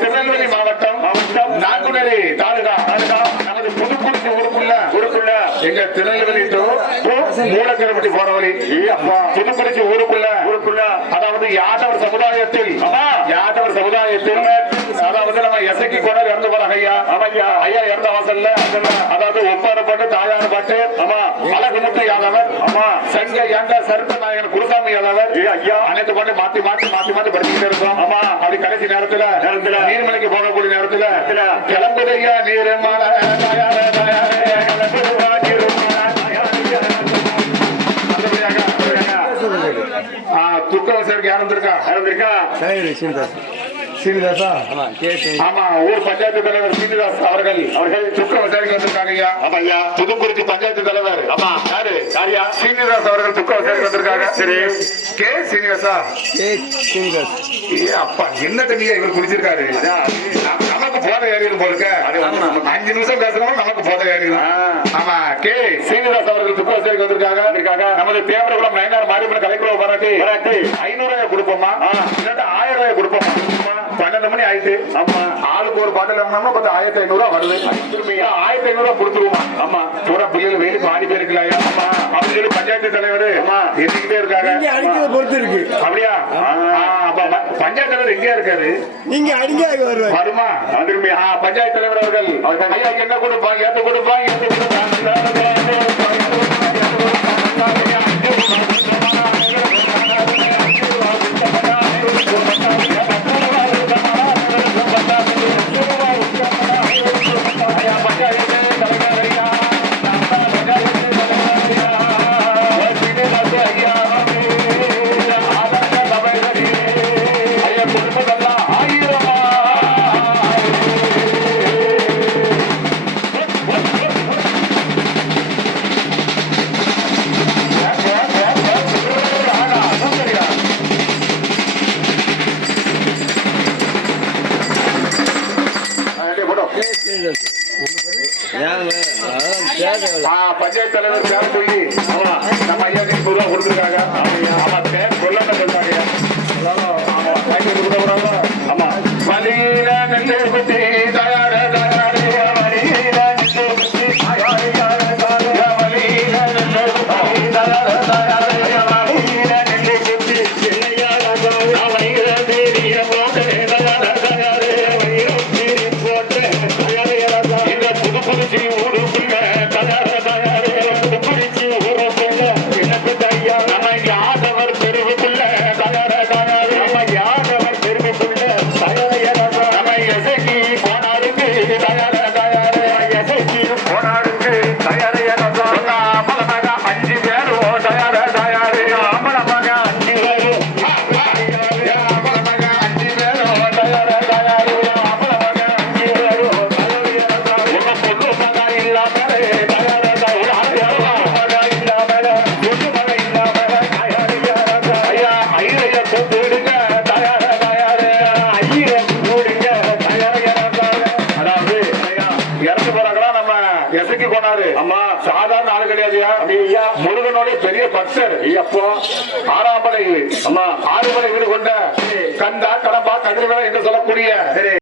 திருநெல்வேலி மாவட்டம் நாங்குநேரி தாலுகா நமது புதுக்குறிச்சி ஊருக்குள்ள எங்க திருநெல்வேலி மூலக்கரப்பட்டி போற வழி புதுக்குறிச்சி ஊருக்குள்ள அதாவது யாதவர் சமுதாயத்தில் அதாவது நம்ம எசைக்கு கொண்டு இறந்து போறாங்க ஐயா இறந்த வாசல்ல அதாவது ஒப்பாறு பாட்டு தாயாறு பாட்டு அழகுமுத்து யாதவர் சங்க ஏண்ட சருத்த நாயகன் குருசாமி யாதவர் ஐயா அனைத்து பாட்டு மாத்தி படிச்சுட்டே இருக்கோம் அப்படி கடைசி நேரத்துல நீர்மலைக்கு போகக்கூடிய நேரத்துல கிளம்புதையா நீர்மலை துக்கவசருக்கு யார் வந்திருக்கா சீனிதாசா ஆமா ஊர் பஞ்சாயத்து தலைவர் சீனிதாஸ் அவர்கள் துக்க விசாரிக்க வந்திருக்காங்க ஐயா புதுக்குறிச்சி பஞ்சாயத்து தலைவர் ஆமா யாரியா சீனிதாஸ் அவர்கள் துக்க விசாரிக்க வந்திருக்காங்க சரி கே சீனிவாசா அப்பா என்ன தண்ணியா இவர் குடிச்சிருக்காரு நமக்கு போதை ஏறிடும் போலுக்க 5 நிமிஷம் பேசணும் நமக்கு போதை ஏறிடும் ஆமா கே சீனிதாஸ் அவர்கள் துக்க விசாரிக்க வந்திருக்காங்க நமது தேவரகுளம் நயனார் மாரியம்மன் கலைக்குழு பாராட்டி 500 கொடுப்போமா 1000 கொடுப்போமா 12 மணி ஆயிட்டு ஆமா ஆளுக்கு ஒரு பாட்டில் வாங்கினோம்னா 1500 வருது 1500 கொடுத்துருவோமா ஆமா பூரா பிள்ளைகள் வெயிலுக்கு ஆடி போயிருக்கலையா ஆமா அப்படின்னு சொல்லி பஞ்சாயத்து தலைவர் எண்ணிக்கிட்டே இருக்காங்க பொறுத்து இருக்கு அப்படியா பஞ்சாயத்து தலைவர் எங்கேயா இருக்காரு நீங்க அடிக்க வருமா திரும்பி பஞ்சாயத்து தலைவர் அவர்கள் ஐயா என்ன கொடுப்பாங்க ஏத்து கொடுப்பாங்க பஞ்சாயத்து தலைவர் பேர் சொல்லி நம்ம ஐயாவுக்கு 100 ரூபா கொடுத்துருக்காங்க ஆமா பேர் சொல்ல சொல்றாங்க ஆமா மலியில நெல்லு குத்தி தயார சாதாரண ஆளு கிடையாது முருகனுடைய பெரிய பக்தர் அப்போ 6 மலை வீடு கொண்ட கந்தா கடம்பா கதிரவேலா என்று சொல்லக்கூடிய